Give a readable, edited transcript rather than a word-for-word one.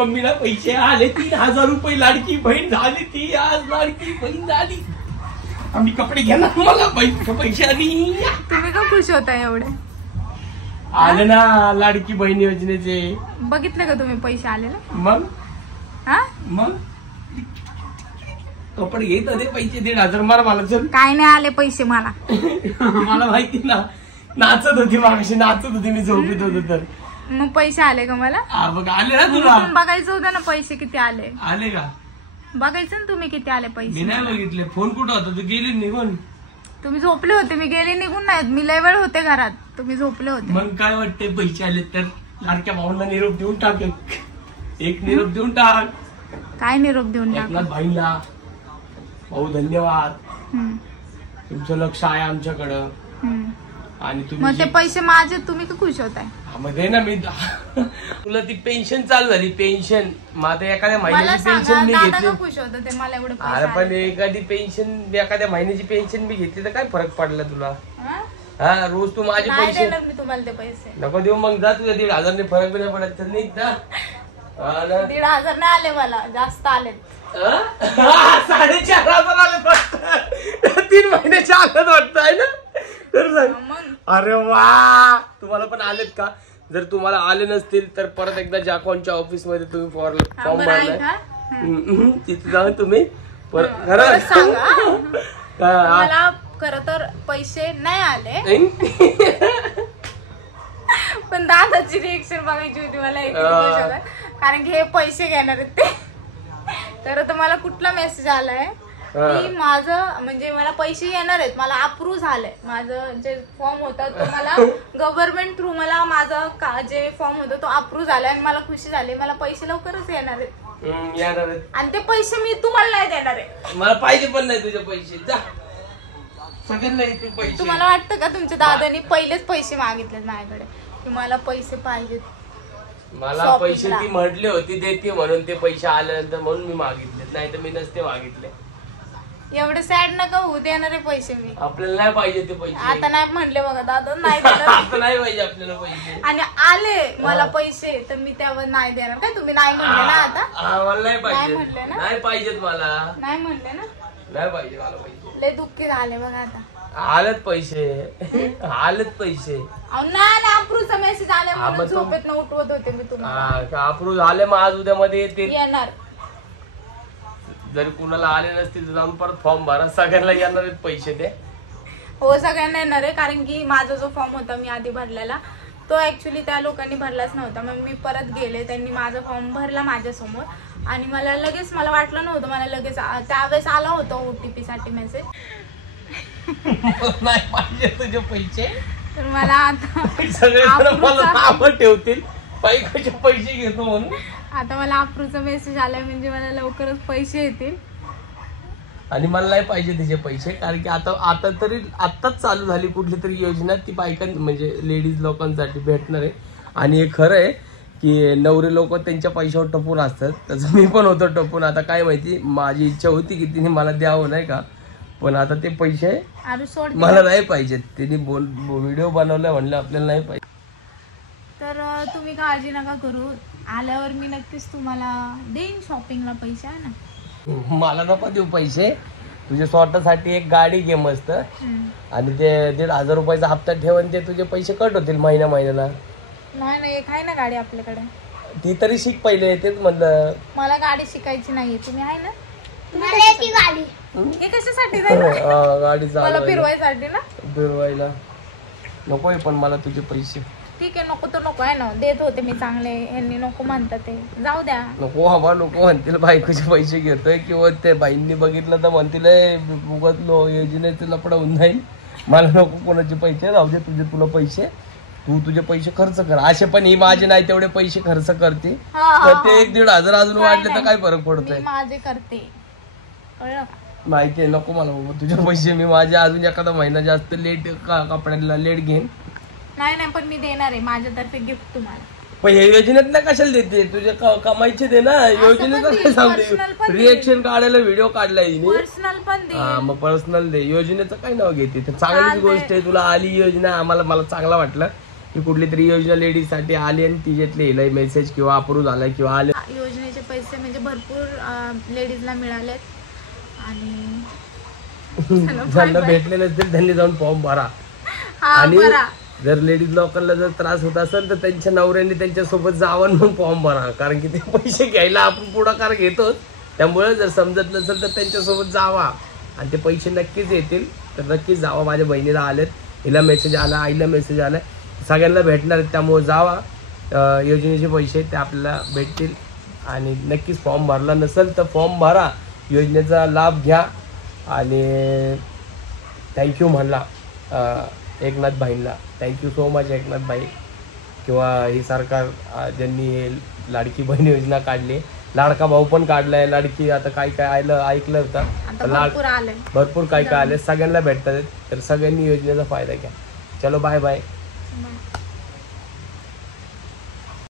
मम्मीला पैसे आले 3000 रुपये, लाडकी बहीण झाली ती, आज लाडकी बहीण झाली. आम्ही कपडे घेणार, मला पैसे आणि तुम्ही का खुश होता एवढे? आले ना लाडकी बहीण योजनेचे. बघितलं का तुम्ही पैसे आलेले? मग मग कपडे घेत होते पैसे 1500 मला चल. काय नाही आले पैसे मला. मला माहिती ना, नाचत होती मागाशी, नाचत होती मी झोपीत होतो तर. मग पैसे आले का मला? बघ आले ना तुला. बघायचं होतं ना पैसे किती आले. आले का बघायचं ना तुम्ही किती आले पैसे. मी नाही बघितले. फोन कुठं होता? तू गेली निघून. तुम्ही झोपले होते, मी गेले निघून नाहीत. मी लय वेळ होते घरात, तुम्ही झोपले होते. मग काय वाटते पैसे आले तर लाडक्या भाऊंना निरोप देऊन टाक. एक निरोप देऊन टाक. काय निरोप देऊन टाक? एकनाथ भाईला भाऊ धन्यवाद, तुमचं लक्ष आहे आमच्याकडं. आणि मग तुम्ही ते पैसे माझे, तुम्ही का खुश होताय? मध्ये ना मी तुला ती पेन्शन चालू झाली, पेन्शन. मग आता एखाद्या मला महिन्याची सांगा, पेन्शन मी दादा घेतली. का खुश होतं ते मला एवढे अरे पैसे पण एखादी पेन्शन, एखाद्या महिन्याची पेन्शन मी घेतली तर काय फरक पडला तुला? हा? हा, रोज तू माझे नाही पैसे देणार मी तुम्हाला ते पैसे. नको देऊ. मग जा तुझ्या 1500 ने फरक बी नाही पडत तर नाही जा. 1500 नाही आले मला, जास्त आलेत. 4500 आले फक्त. 3 महिन्याचे आलेत वाटत आहे ना? तर सांग. मग अरे वा, तुम्हाला पण आलेत का? जर तुम्हाला आले नसतील तर परत एकदा जाकॉनच्या ऑफिस मध्ये तुम्ही फॉर्म भरलाय, तिथे जाऊन तुम्ही परत सांगा. मला खरं तर पैसे नाही आले, पण दादाची रिएक्शन बघायची होती मला एक दिवसाला. कारण की हे पैसे घेणार आहेत ते. तर मला कुठला मेसेज आलाय की माझं म्हणजे मला पैसे येणार आहेत, मला अप्रूव्ह झालंय. माझं जे फॉर्म होता तो मला गव्हर्नमेंट थ्रू मला माझा जे फॉर्म होता तो अप्रूव्ह झालाय आणि मला खुशी झाली. मला पैसे लवकरच येणार आहेत आणि ते पैसे मी तुम्हाला नाही देणार आहे. मला पाहिजे पण नाही तुझे पैसे. जा सगळ्यांना येते पैसे. तुम्हाला वाटतं का तुमच्या दादानी पहिलेच पैसे मागितलेत माझ्याकडे की मला पैसे पाहिजेत? मला पैसे ती म्हटली होती देते म्हणून, ते पैसे आल्यानंतर म्हणून मी मागितले, नाही तर मी नसते मागितले. एवढे सॅड नका होऊ, देणारे पैसे मी. आपल्याला नाही पाहिजे ते पैसे. आता नाही म्हणले बघा दादा, नाही आता नाही पाहिजे आपल्याला पैसे. आणि आले मला पैसे तर मी त्यावर नाही देणार. काय तुम्ही नाही म्हणले ना? आता मला नाही पाहिजे. म्हणले ना? नाही पाहिजेत मला. नाही म्हणले ना? नाही पाहिजे मला पैसे. लय दुःखी झाले बघा आता. आलेत पैसे. आलेत पैसे. नाही अप्रूव्हचा मेसेज आल्यामुळे झोपेत न उठवत होते मी तुम्हाला. अप्रूव्ह झाले, मग आज उद्या मध्ये येते. येणार. जर कुणाला आले नसतील तर जाऊन परत फॉर्म भरा. सगळ्यांना येणार आहेत पैसे ते. हो सगळ्यांना येणार आहे. कारण की माझा जो फॉर्म होता मी आधी भरलेला तो ऍक्च्युली त्या लोकांनी भरलाच नव्हता. मग मी परत गेले, त्यांनी माझा फॉर्म भरला माझ्यासमोर आणि मला लगेच, मला वाटलं नव्हतं, मला लगेच त्यावेळेस आला होता OTP साठी मेसेज. नाही पाहिजे तुझे पैसे. तर मला आता सगळे मला नाव ठेवतील पैशाचे पैसे घेतो म्हणून. आता मला अप्रूव्हचा मेसेज आलाय म्हणजे मला लवकरच पैसे येतील. आणि मला नाही पाहिजे तिचे पैसे, कारण की आता तरी आत्ताच चालू झाली कुठली तरी योजना, ती बायकां म्हणजे लेडीज लोकांसाठी भेटणार आहे. आणि हे खरं आहे की नवरे लोक त्यांच्या पैशावर टपून असतात, तसं मी पण होतो टपून. आता काय माहिती, माझी इच्छा होती की तिने मला द्यावं नाही का, पण आता ते पैसे मला नाही पाहिजेत. तिने व्हिडिओ बनवलाय म्हणलं आपल्याला नाही पाहिजे. तर तुम्ही काळजी नका करू, आल्यावर मी नक्कीच तुम्हाला देईन शॉपिंगला पैसे. आहे ना? मला नको देऊ पैसे. तुझ्या स्वतःसाठी एक गाडी घे मस्त, आणि ते 1500 रुपयाचा हप्ता ठेवून ते तुझे पैसे कट होतील महिन्याला. नाही एक आहे ना गाडी आपल्याकडे, ती तरी शिक पहिले. तेच म्हणलं मला गाडी शिकायची नाहीये. तुम्ही आहे ना? गाडी हे कशासाठी गाडी मला फिरवायसाठी ना? फिरवायला नकोय पण मला तुझे पैसे. ठीक आहे, नको तर नको. आहे ना, देत होते मी चांगले, यांनी नको म्हणतात ते, जाऊ द्या. नको हवा, नको म्हणतील बायकोचे पैसे घेतोय, किंवा ते बाईंनी बघितलं तर म्हणतील उगाच योजनेचं लफडा होऊन जाईल. मला नको कोणाचे पैसे, राहू दे तुझे, तुला पैसे, तू तुझे पैसे खर्च कर. असे पण ही माझे नाही तेवढे पैसे खर्च करते, तर ते 1-1.5 अजून वाढले तर काय फरक पडतोय? माझे करते, कळलं? माहितीये, नको मला बाबा तुझे पैसे. मी माझे अजून एखादा महिना जास्त लेट कपड्याला लेट घेईन. नाही पण मी देणार आहे माझ्यातर्फे गिफ्ट तुम्हाला. पण हे योजनेत ना कशाला देते? तुझे कमायचे दे ना. योजनेत काय सांगते? रिएक्शन काढायला व्हिडिओ काढलाय पर्सनल पण दे. हा, मग पर्सनल दे. योजनेचं काय नाव घेते? चांगलीच गोष्ट आहे, तुला आली योजना. मला चांगला वाटलं. की कुठली तरी योजना लेडीजसाठी आली आणि तिच्यातले हिला मेसेज किंवा अप्रूव्ह झाला किंवा आले. योजनेचे पैसे म्हणजे भरपूर लेडीजला मिळालेत आणि ज्यांना भेटले नसतील त्यांनी जाऊन फॉर्म भरा. आणि जर लेडीज लोकांना जर त्रास होत असेल तर त्यांच्या नवऱ्यांनी त्यांच्यासोबत जावं मग फॉर्म भरा, कारण की ते पैसे घ्यायला आपण पुढाकार घेतो. त्यामुळे जर समजत नसेल तर त्यांच्यासोबत जावा आणि ते पैसे नक्कीच येतील. तर नक्कीच जावा. माझ्या बहिणीला आलेत, हिला मेसेज आला, आईला मेसेज आला, सगळ्यांना भेटणार आहेत. त्यामुळे जावा, योजनेचे पैसे ते आपल्याला भेटतील. आणि नक्कीच फॉर्म भरला नसेल तर फॉर्म भरा, योजनेचा लाभ घ्या. आणि थँक्यू म्हणला एकनाथ भाईंना. Thank you so much Eknath bhai, किंवा ही सरकार ज्यांनी हे लाडकी बहीण योजना काढली. लाडका भाऊ पण काढलाय, लाडकी आता काय काय ऐकलं होतं, भरपूर काय काय आले, सगळ्यांना भेटतात. तर सगळ्यांनी योजनेचा फायदा घ्या. चलो बाय बाय.